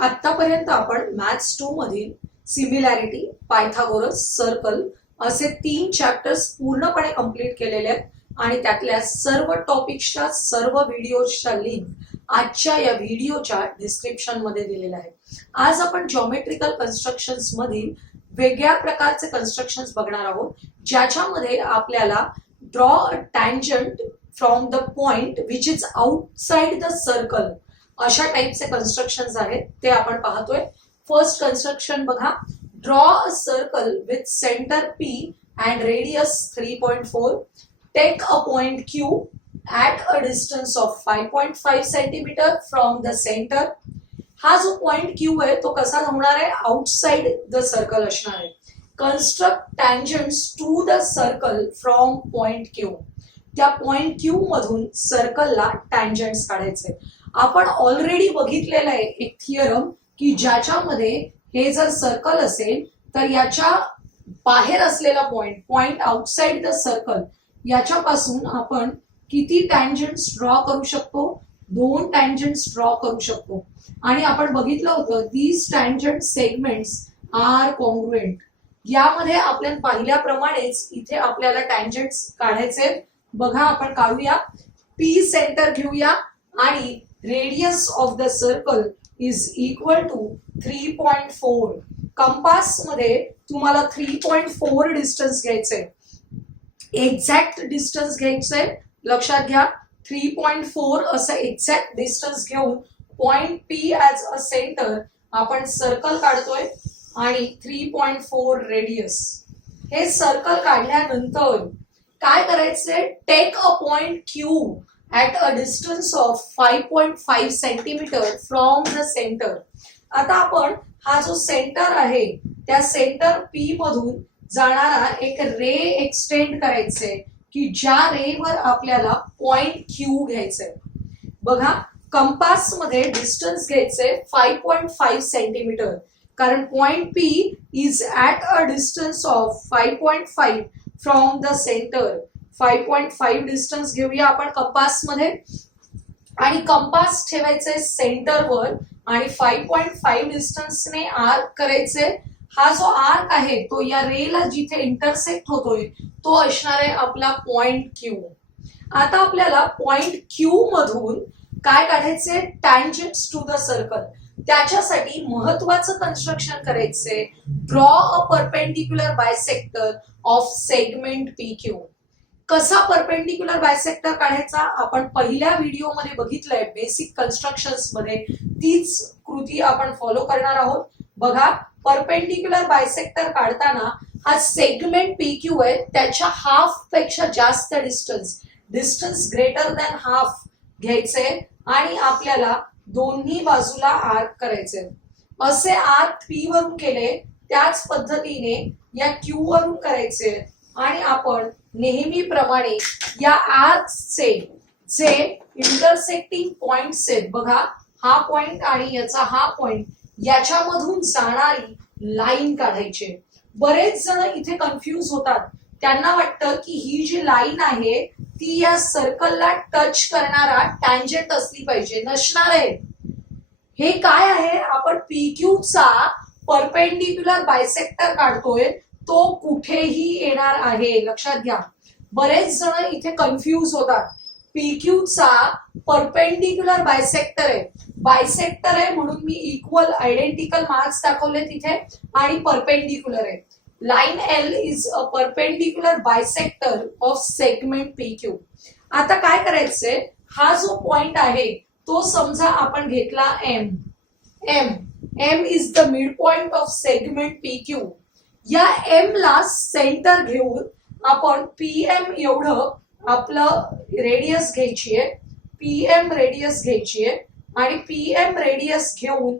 आतापर्यंत आपण मॅथ्स 2 मधील सिमिलॅरिटी, पायथागोरस, सर्कल असे 3 चॅप्टर्स पूर्णपणे कंप्लीट केलेले आहेत आणि त्यातल्या सर्व टॉपिक्सच्या सर्व व्हिडिओजच्या लिंक आजच्या या व्हिडिओच्या डिस्क्रिप्शन मध्ये दिलेल्या आहेत। आज आपण जॉमेट्रिकल कन्स्ट्रक्शन्स मधील वेगळ्या प्रकारचे कन्स्ट्रक्शन्स बघणार आहोत, ज्याच्यामध्ये आपल्याला draw a tangent from the point which is outside the circle अशा टाइपचे कन्स्ट्रक्शन्स आहेत ते आपण पाहतोय। फर्स्ट कन्स्ट्रक्शन बघा, draw a circle with centre P and radius 3.4. Take a point Q at a distance of 5.5 centimeter from the center. हा जो point Q आहे तो कसा होणार आहे, आउटसाइड द सर्कल असणार आहे। Construct tangents to the circle from point Q. त्या पॉइंट Q मधून सर्कलला टँजंट्स काढायचे। आपण ऑलरेडी बघितलेलं आहे एक थिअरम की ज्याच्यामध्ये हे जर सर्कल असेल तर याच्या बाहेर असलेला पॉइंट आउटसाइड द सर्कल याच्यापासून आपण किती टँजंट्स ड्रॉ करू शकतो, 2 टँजंट्स ड्रॉ करू शकतो। आणि आपण बघितलं होतं these tangent segments are congruent. यामध्ये आपण पाहिल्याप्रमाणेच इथे आपल्याला टँजंट्स काढायचे। बघा आपण काढूया, P सेंटर घेऊया आणि radius of the circle is equal to 3.4। Compass मध्ये तुम्हाला 3.4 डिस्टन्स घ्यायचंय, एक्झॅक्ट डिस्टन्स घ्यायचंय। लक्षात घ्या 3.4 असं एक्झॅक्ट डिस्टन्स घेऊन point P as a centre आपण सर्कल काढतोय आणि 3.4 रेडियस। हे सर्कल काढल्यानंतर काय करायचंय, take a point Q at a distance of 5.5 centimeter from the center. आता आपण हा जो सेंटर आहे त्या सेंटर P मधून जाणारा एक रे एक्सटेंड करायचे की ज्या रेवर आपल्याला पॉइंट Q घ्यायचंय। बघा कंपास मध्ये डिस्टन्स घ्यायचे 5.5 सेंटीमीटर, कारण point P is at a distance of 5.5 from the centre. 5.5 distance घेऊया आपण कंपास मध्ये आणि कंपास ठेवायचे सेंटरवर आणि 5.5 डिस्टन्सने आर्क करायचे। हा जो आर्क आहे तो या रेला जिथे इंटरसेक्ट होतोय तो असणार आहे आपला पॉइंट Q। आता आपल्याला पॉइंट Q मधून काय काढायचे, टँजंट्स टू द सर्कल। त्याच्यासाठी महत्वाचं कन्स्ट्रक्शन करायचे, draw a perpendicular bisector of segment PQ। कसा परपेंडिक्युलर बायसेक्टर काढायचा आपण पहिल्या व्हिडिओमध्ये बघितलंय, बेसिक कन्स्ट्रक्शन्स मध्ये तीच कृती आपण फॉलो करणार आहोत। बघा परपेंडिक्युलर बायसेक्टर काढताना हा सेगमेंट PQ आहे त्याच्या हाफ पेक्षा जास्त डिस्टन्स ग्रेटर दॅन हाफ घ्यायचे आणि आपल्याला दोन्ही बाजूला आर्क करायचे। असे आर्क P वरून केले त्याच पद्धतीने या Q वरून करायचे आणि आपण नेहमीप्रमाणे या आर्क्सचे जे इंटरसेक्टिंग पॉइंट्स आहेत, बघा हा पॉइंट आणि याचा हा पॉइंट, याच्यामधून जाणारी लाईन काढायची। बरेच जण इथे कन्फ्यूज होतात, त्यांना वाटतं की ही जी लाईन आहे ती या सर्कलला टच करणारा टँजंट असली पाहिजे, नसणार आहे। हे काय आहे, आपण PQ चा परपेंडिक्युलर बायसेक्टर काढतोय तो कुठेही येणार आहे, लक्षात घ्या। बरेच जण इथे कन्फ्यूज होतात, PQ चा परपेंडिक्युलर बायसेक्टर आहे म्हणून मी इक्वल आयडेंटिकल मार्क्स दाखवले तिथे आणि परपेंडिक्युलर आहे। Line L is a perpendicular bisector of segment PQ। आता काय करायचंय, हा जो पॉइंट आहे तो समजा आपण घेतला M is the mid point of segment PQ। या M ला सेंटर घेऊन आपण PM एवढं आपलं रेडियस घ्यायची आहे, PM रेडियस घ्यायची आहे आणि PM रेडियस घेऊन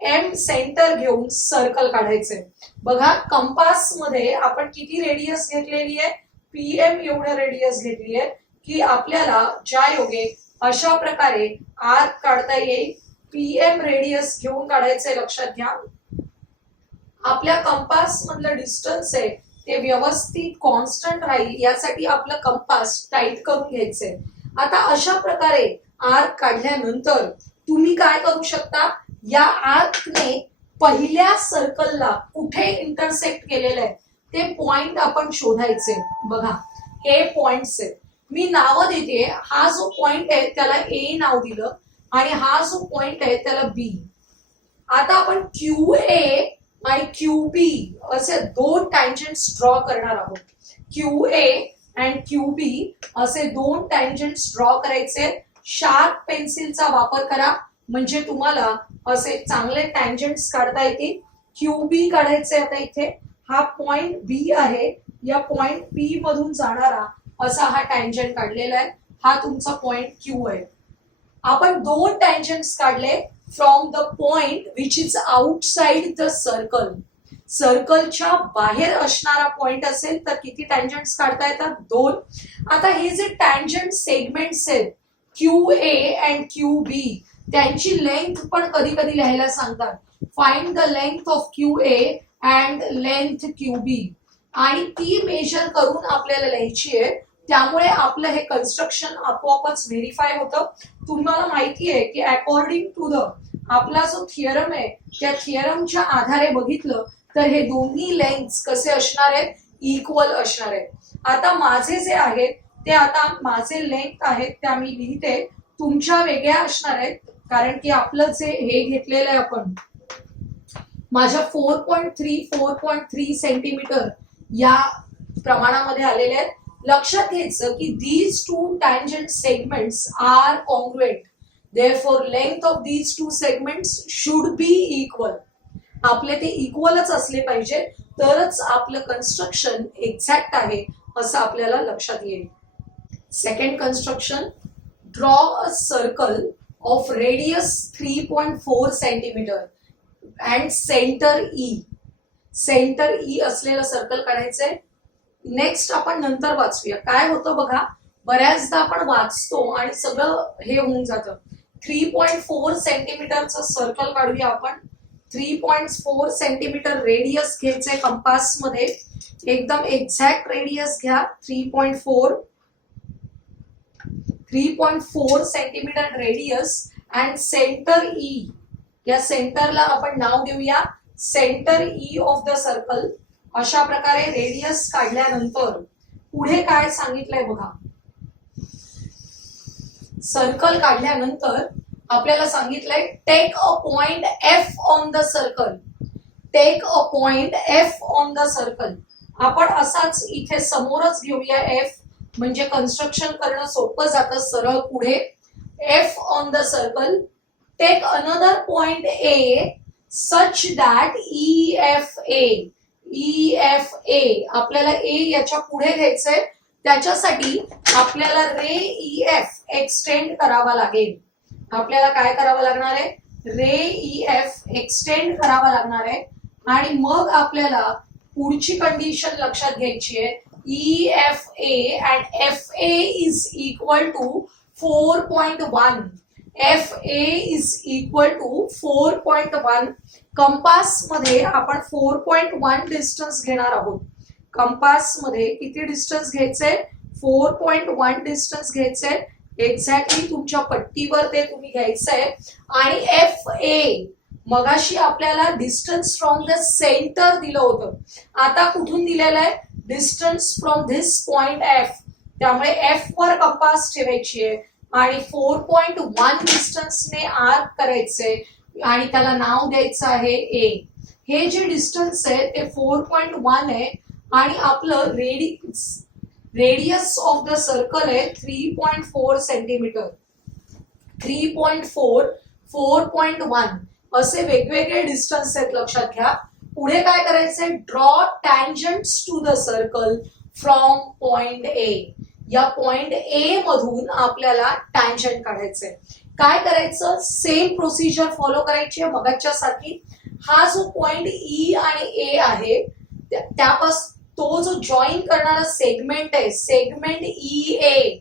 M सेंटर घेऊन सर्कल काढायचे। बघा कंपास मध्ये आपण किती रेडियस घेतलेली आहे, PM एवढं रेडियस घेतली आहे की आपल्याला ज्या योगे अशा प्रकारे आर्क काढता येईल। PM रेडियस घेऊन काढायचे, लक्षात घ्या। आपल्या कंपास मधलं डिस्टन्स आहे ते व्यवस्थित कॉन्स्टंट राहील यासाठी आपलं कंपास टाइट करून घ्यायचंय। आता अशा प्रकारे आर्क काढल्यानंतर तुम्ही काय करू शकता, या आर्कने पहिल्या सर्कलला कुठे इंटरसेक्ट केलेलं आहे ते पॉइंट आपण शोधायचे. बघा हे पॉइंट्स आहेत, मी नावं देते. हा जो पॉइंट आहे त्याला ए नाव दिलं आणि हा जो पॉइंट आहे त्याला बी. आता आपण क्यू ए आणि क्यू बी असे दोन टँजंट्स ड्रॉ करणार आहोत. क्यू ए अँड क्यू बी असे दोन टँजंट्स ड्रॉ करायचे. शार्प पेन्सिलचा वापर करा म्हणजे तुम्हाला असे चांगले टँजंट्स काढता येतील. क्यू बी काढायचे. आता इथे हा पॉइंट बी आहे, या पॉइंट बी मधून जाणारा असा हा टँजंट काढलेला आहे. हा तुमचा पॉइंट क्यू आहे. आपण दोन टँजंट्स काढले from the point which is outside the circle. सर्कलच्या बाहेर असणारा पॉइंट असेल तर किती टँजंट्स काढता येतात? दोन. आता हे जे टँजंट सेगमेंट्स आहेत Q A and Q B त्यांची लेंथ पण कधी कधी लिहायला सांगतात. Find the length of Q A and length Q B आणि ती मेजर करून आपल्याला लिहायची आहे. त्यामुळे आपलं हे कन्स्ट्रक्शन आपोआपच व्हेरीफाय होतं. तुम्हाला माहिती आहे की अकॉर्डिंग टू द आपला जो थिअरम आहे त्या थिअरमच्या आधारे बघितलं तर हे दोन्ही लेंथ्स कसे असणार आहेत? इक्वल असणार आहेत. आता माझे जे आहेत ते आता माझे लेंथ आहेत त्या मी लिहिते. तुमच्या वेगळ्या असणार आहेत कारण की आपलं जे हे घेतलेलं आहे आपण माझ्या 4.3 सेंटीमीटर या प्रमाणामध्ये आलेले आहेत. लक्षात घ्यायचं की these two tangent segments are congruent. Therefore, length of these two segments should be equal. आपले ते इक्वलच असले पाहिजे तरच आपलं कन्स्ट्रक्शन एक्झॅक्ट आहे असं आपल्याला लक्षात येईल. Second construction, draw a circle of radius 3.4 centimetre and centre E. Centre E असलेलं सर्कल काढायचंय. नेक्स्ट आपण नंतर वाचूया. काय होतं बघा, बऱ्याचदा आपण वाचतो आणि सगळं हे होऊन जातं. 3.4 सेंटीमीटरचं सर्कल काढूया आपण. 3.4 सेंटीमीटर रेडियस घ्यायचंय कंपास मध्ये. एकदम एक्झॅक्ट रेडियस घ्या. 3.4 centimetre radius and centre E. या सेंटरला आपण नाव देऊया centre E of the circle. अशा प्रकारे रेडियस काढल्यानंतर पुढे काय सांगितलंय बघा. सर्कल काढल्यानंतर आपल्याला सांगितलंय take a point F on the circle. Take a point F on the circle. आपण असाच इथे समोरच घेऊया एफ म्हणजे कन्स्ट्रक्शन करणं सोपं जातं सरळ पुढे. F on the circle. Take another point A such that E F A. E F A आपल्याला ए याच्या पुढे घ्यायचंय. त्याच्यासाठी आपल्याला रे ई एफ एक्सटेंड करावा लागेल. आपल्याला काय करावं लागणार आहे? रे ई एफ एक्सटेंड करावा लागणार आहे. आणि मग आपल्याला पुढची कंडिशन लक्षात घ्यायची आहे. E F A and F A is equal to 4.1. F A is equal to 4.1. Compass मध्ये आपण 4.1 डिस्टन्स घेणार आहोत. कंपास मध्ये किती डिस्टन्स घ्यायचंय? 4.1 डिस्टन्स घ्यायचंय. एक्झॅक्टली तुमच्या पट्टीवर ते तुम्ही घ्यायचंय. आणि एफ ए मगाशी आपल्याला डिस्टन्स फ्रॉम द सेंटर दिलं होतं. आता कुठून दिलेलं आहे? Distance from this point F. त्यामुळे एफ वर कंपास ठेवायची आहे आणि 4.1 डिस्टन्सने आर्क करायचंय आणि त्याला नाव द्यायचं आहे ए. हे जे डिस्टन्स आहे ते 4.1 आहे आणि आपलं रेडियस ऑफ द सर्कल आहे 3.4 सेंटीमीटर. 3.4, 4.1 असे वेगवेगळे डिस्टन्स आहेत लक्षात घ्या. पुढे काय करायचंय? Draw tangents to the circle from point A. या पॉइंट ए मधून आपल्याला टँजंट काढायचंय. काय करायचं? सेम प्रोसिजर फॉलो करायची आहे मगाच्या सारखी. हा जो पॉइंट ई आणि ए आहे त्यापासून तो जो जॉईन करणारा सेगमेंट आहे सेगमेंट ई ए.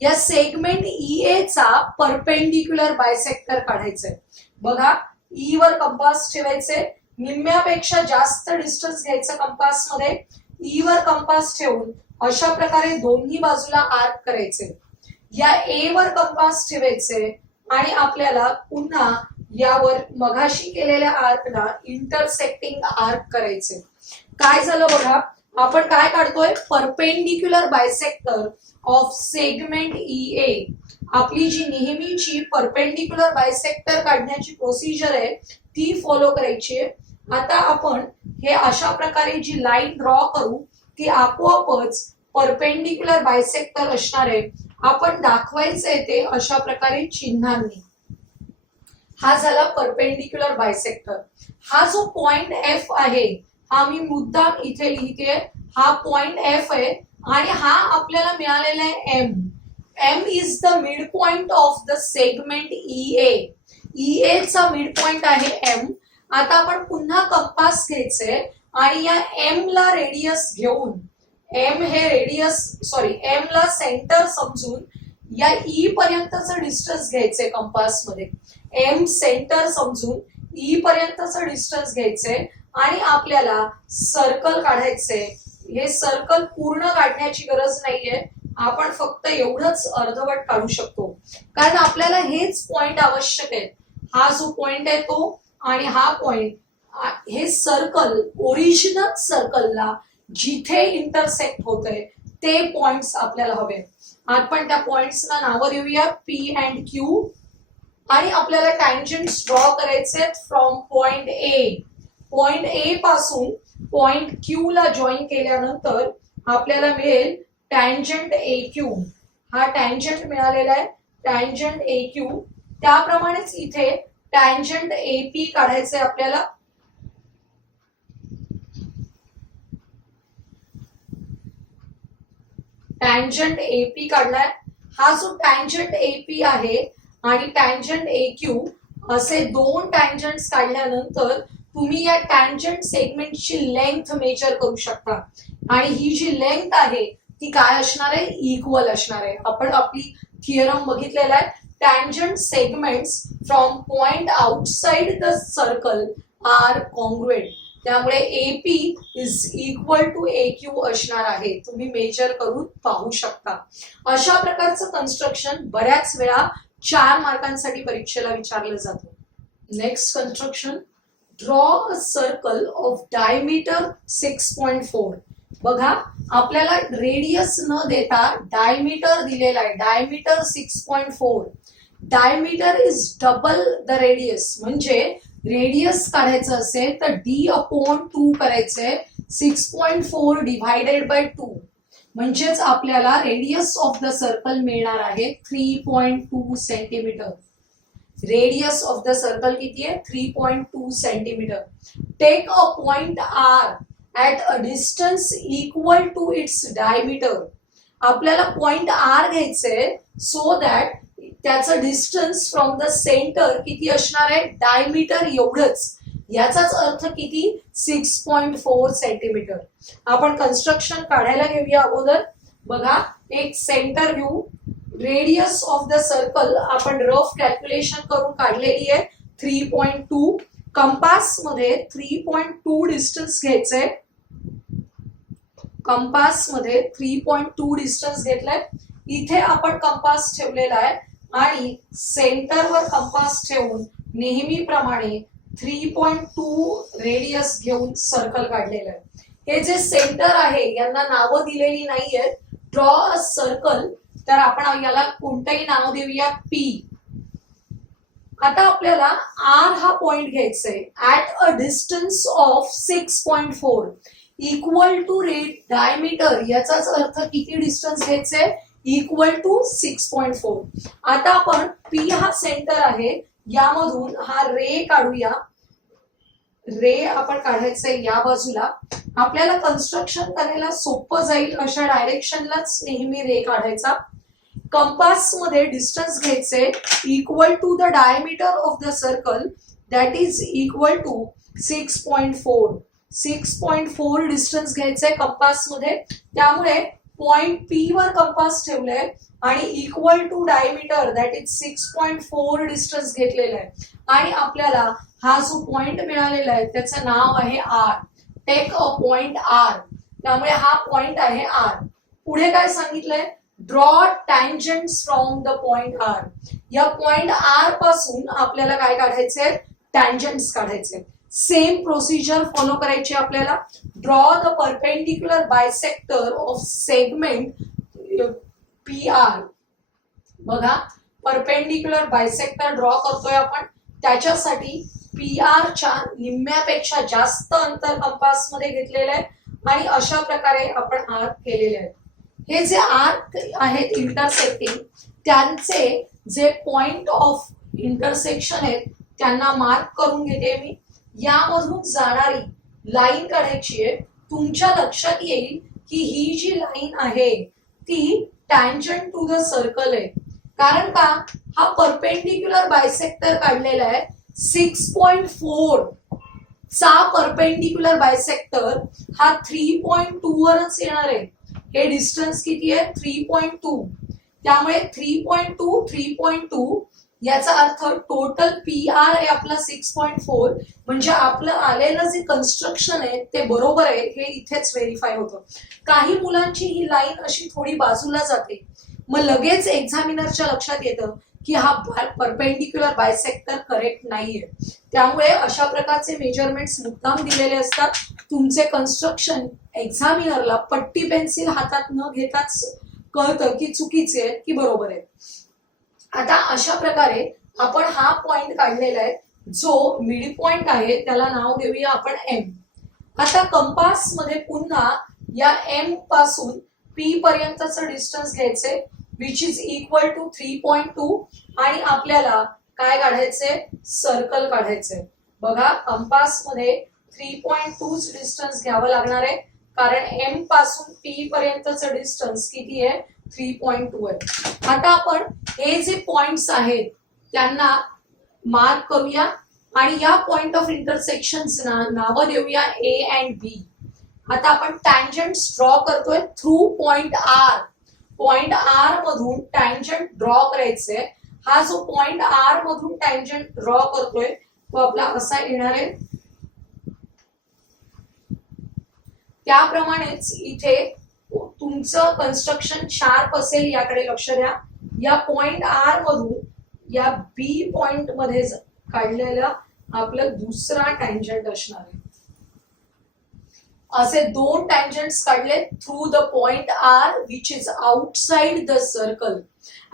या सेगमेंट ई ए चा परपेंडिक्युलर बायसेक्टर काढायचंय. बघा ई वर कंपास ठेवायचे. निम्म्यापेक्षा जास्त डिस्टन्स घ्यायचं कंपास मध्ये. ई वर कंपास ठेवून अशा प्रकारे दोन्ही बाजूला आर्क करायचे. या ए वर कंपास ठेवायचे आणि आपल्याला पुन्हा यावर मघाशी केलेल्या आर्कला इंटरसेक्टिंग आर्क करायचे. काय झालं बघा, आपण काय काढतोय, perpendicular bisector of segment EA. आपली जी नेहमीची परपेंडिक्युलर बायसेक्टर काढण्याची प्रोसिजर आहे ती फॉलो करायची आहे. आता आपण हे अशा प्रकारे जी लाईन ड्रॉ करू ती आपोआपच परपेंडिक्युलर बायसेक्टर असणार आहे. आपण दाखवायचंय ते अशा प्रकारे चिन्हांनी. हा झाला परपेंडिक्युलर बायसेक्टर. हा जो पॉइंट F आहे हा मी मुद्दाम इथे लिहिते. हा पॉइंट F आहे आणि हा आपल्याला मिळालेला आहे M. M is the mid point of the segment EA. EA चा मिड पॉइंट आहे M. आता आपण पुन्हा कंपास घ्यायचंय आणि या M ला रेडियस घेऊन, M हे रेडियस M ला सेंटर समजून या E पर्यंतचं डिस्टन्स घ्यायचंय कंपास मध्ये. M सेंटर समजून E पर्यंतचं डिस्टन्स घ्यायचंय आणि आपल्याला सर्कल काढायचंय. हे सर्कल पूर्ण काढण्याची गरज नाहीये, आपण फक्त एवढंच अर्धवट काढू शकतो कारण आपल्याला हेच पॉइंट आवश्यक आहे. हा जो पॉइंट आहे तो आणि हा पॉइंट, हे सर्कल ओरिजिनल सर्कलला जिथे इंटरसेक्ट होतंय ते पॉइंट्स आपल्याला हवे. आपण त्या पॉइंट्सना नावं देऊया P अँड Q आणि आपल्याला टँजंट्स ड्रॉ करायचे from point A. Point A पासून पॉइंट Q ला जॉईन केल्यानंतर आपल्याला मिळेल टँजंट AQ. हा टँजंट मिळालेला आहे, टँजंट AQ. त्याप्रमाणेच इथे टँजंट AP काढायचंय आपल्याला. टँजंट AP काढलाय. हा जो टँजंट AP आहे आणि टँजंट AQ असे दोन टँजंट्स काढल्यानंतर तुम्ही या टँजंट सेगमेंटची लेंथ मेजर करू शकता आणि ही जी लेंथ आहे ती काय असणार आहे, इक्वल असणार आहे. आपण आपली थिअरम बघितलेला आहे, tangent segments from point outside the circle are congruent. त्यामुळे AP is equal to AQ असणार आहे. तुम्ही मेजर करून पाहू शकता. अशा प्रकारचं कन्स्ट्रक्शन बऱ्याच वेळा 4 मार्कांसाठी परीक्षेला विचारलं जातं. Next construction, draw a circle of diameter 6.4. बघा, आपल्याला रेडियस न देता डायमीटर दिलेला आहे. Diameter 6.4. Diameter is double the radius. म्हणजे रेडियस काढायचं असेल तर D/2 करायचंय. 6.4 डिव्हायडेड बाय 2 म्हणजेच आपल्याला रेडियस ऑफ द सर्कल मिळणार आहे 3.2 centimetre. Radius of the circle किती आहे, 3.2 centimetre. Take a point R at a distance equal to its diameter. आपल्याला पॉइंट R घ्यायचंय सो दॅट त्याचं डिस्टन्स फ्रॉम द सेंटर किती असणार आहे, डायमीटर एवढंच. याचाच अर्थ किती, 6.4 सेंटीमीटर. आपण कन्स्ट्रक्शन काढायला घेऊया अगोदर. बघा, एक सेंटर घेऊ. रेडियस ऑफ द सर्कल आपण रफ कॅल्क्युलेशन करून काढलेली आहे 3.2. कंपास मध्ये 3.2 डिस्टन्स घ्यायचंय. कंपास मध्ये 3.2 डिस्टन्स घेतलाय. इथे आपण कंपास ठेवलेला आहे आणि सेंटरवर कंपास ठेवून नेहमीप्रमाणे 3.2 रेडियस घेऊन सर्कल काढलेलं आहे. हे जे सेंटर आहे यांना नावं दिलेली नाहीयेत. ड्रॉ अ सर्कल, तर आपण याला कोणतंही नाव देऊया P. आता आपल्याला R हा पॉइंट घ्यायचाय at a distance of 6.4 equal to diameter. याचाच अर्थ किती डिस्टन्स घ्यायचंय, इक्वल टू 6.4. आता आपण P हा सेंटर आहे, यामधून हा रे काढूया. रे आपण काढायचंय या बाजूला. आपल्याला कन्स्ट्रक्शन करायला सोपं जाईल अशा डायरेक्शनलाच नेहमी रे काढायचा. कंपास मध्ये डिस्टन्स घ्यायचे equal to the diameter of the circle that is equal to 6.4. 6.4 distance घ्यायचंय कंपास मध्ये. त्यामुळे पॉइंट P वर कंपास ठेवलाय आणि equal to diameter that is 6.4 distance घेतलेला आहे आणि आपल्याला हा जो पॉइंट मिळालेला आहे त्याचं नाव आहे R. Take a point R. त्यामुळे हा पॉइंट आहे R. पुढे काय सांगितलंय, draw tangents from the point R. या पॉइंट आर पासून आपल्याला काय काढायचे, टँजंट्स काढायचे. सेम प्रोसिजर फॉलो करायची आपल्याला. Draw the perpendicular bisector of segment P R. बघा, परपेंडिक्युलर बायसेक्टर ड्रॉ करतोय आपण. त्याच्यासाठी पी आर च्या निम्म्यापेक्षा जास्त अंतर कंपास मध्ये घेतलेलं आहे आणि अशा प्रकारे आपण आर्क केलेले आहेत. हे जे आर्क आहेत इंटरसेक्टिंग, त्यांचे जे पॉइंट ऑफ इंटरसेक्शन आहेत त्यांना मार्क करून घेते मी. यामधून जाणारी लाईन काढायची आहे. तुमच्या लक्षात येईल की ही जी लाईन आहे ती टँजंट टू द सर्कल आहे. कारण का, हा परपेंडिक्युलर बायसेक्टर काढलेला आहे 6.4 चा परपेंडिक्युलर बायसेक्टर हा 3.2 वरच येणार आहे. हे डिस्टन्स किती आहे, 3.2. त्यामुळे 3.2 3.2 याचा अर्थ टोटल पी आर आहे आपला 6.4. म्हणजे आपलं आलेलं जे कन्स्ट्रक्शन आहे ते बरोबर आहे हे इथेच व्हेरीफाय होतं. काही मुलांची ही लाईन अशी थोडी बाजूला जाते, मग लगेच एक्झामिनरच्या लक्षात येतं की हा परपेंडिक्युलर बायसेक्टर करेक्ट नाहीये. त्यामुळे अशा प्रकारचे मेजरमेंट्स मुद्दाम दिलेले असतात. तुमचे कन्स्ट्रक्शन एक्झामिनरला पट्टी पेन्सिल हातात न घेताच कळतं की चुकीचे आहे की बरोबर आहे. आता अशा प्रकारे आपण हा पॉइंट काढलेला आहे जो मिड पॉइंट आहे, त्याला नाव देऊया आपण एम. आता कंपास मध्ये पुन्हा या एम पासून पी पर्यंतचं डिस्टन्स घ्यायचे विच इज इक्वल टू 3.2 आणि आपल्याला काय काढायचे, सर्कल काढायचे. बघा, कंपास मध्ये 3.2 डिस्टन्स घ्यावं लागणार आहे कारण एम पासून पी पर्यंतचं डिस्टन्स किती आहे, 3.2 आहे. आता आपण हे जे पॉइंट्स आहेत त्यांना मार्क करूया आणि या पॉइंट ऑफ इंटरसेक्शन्स नावं देऊया ए अँड बी. आता आपण टँजंट्स ड्रॉ करतोय through point R. Point R मधून टँजंट ड्रॉ करायचे. हा जो पॉइंट आर मधून टँजंट ड्रॉ करतोय तो आपला असा येणार आहे. त्याप्रमाणेच इथे तुमचं कन्स्ट्रक्शन शार्प असेल याकडे लक्ष द्या. या पॉइंट आर मधून या बी पॉइंट मध्ये काढलेला आपलं दुसरा टँजंट असणार आहे. असे दोन टँजंट्स काढले through the point R which is outside the circle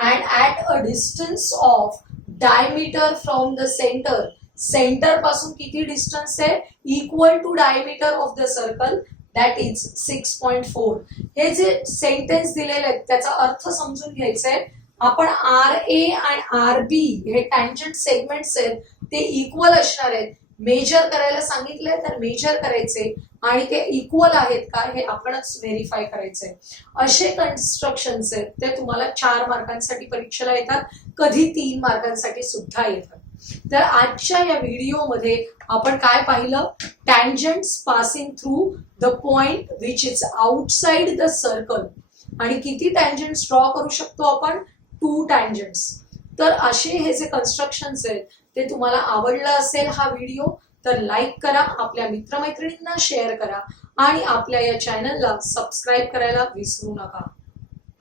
and at a distance of diameter from the centre. Centre पासून किती डिस्टन्स आहे, equal to diameter of the circle that is 6.4. हे जे सेंटेन्स दिलेले आहेत त्याचा अर्थ समजून घ्यायचा आहे. आपण आर ए आणि आर बी हे टँजंट सेगमेंट्स आहेत ते इक्वल असणार आहेत. मेजर करायला सांगितलंय तर मेजर करायचे आणि ते इक्वल आहेत का हे आपणच व्हेरीफाय करायचंय. असे कन्स्ट्रक्शन्स आहेत ते तुम्हाला 4 मार्कांसाठी परीक्षेला येतात, कधी 3 मार्कांसाठी सुद्धा येतात. तर आजच्या या व्हिडिओमध्ये आपण काय पाहिलं, tangents passing through the point which is outside the circle. आणि किती टँजंट्स ड्रॉ करू शकतो आपण, 2 टँजंट्स. तर असे हे जे कन्स्ट्रक्शन्स आहेत ते तुम्हाला आवडला असेल हा व्हिडिओ तर लाईक करा, आपल्या मित्रमैत्रिणींना शेअर करा आणि आपल्या या चॅनलला सबस्क्राईब करायला विसरू नका.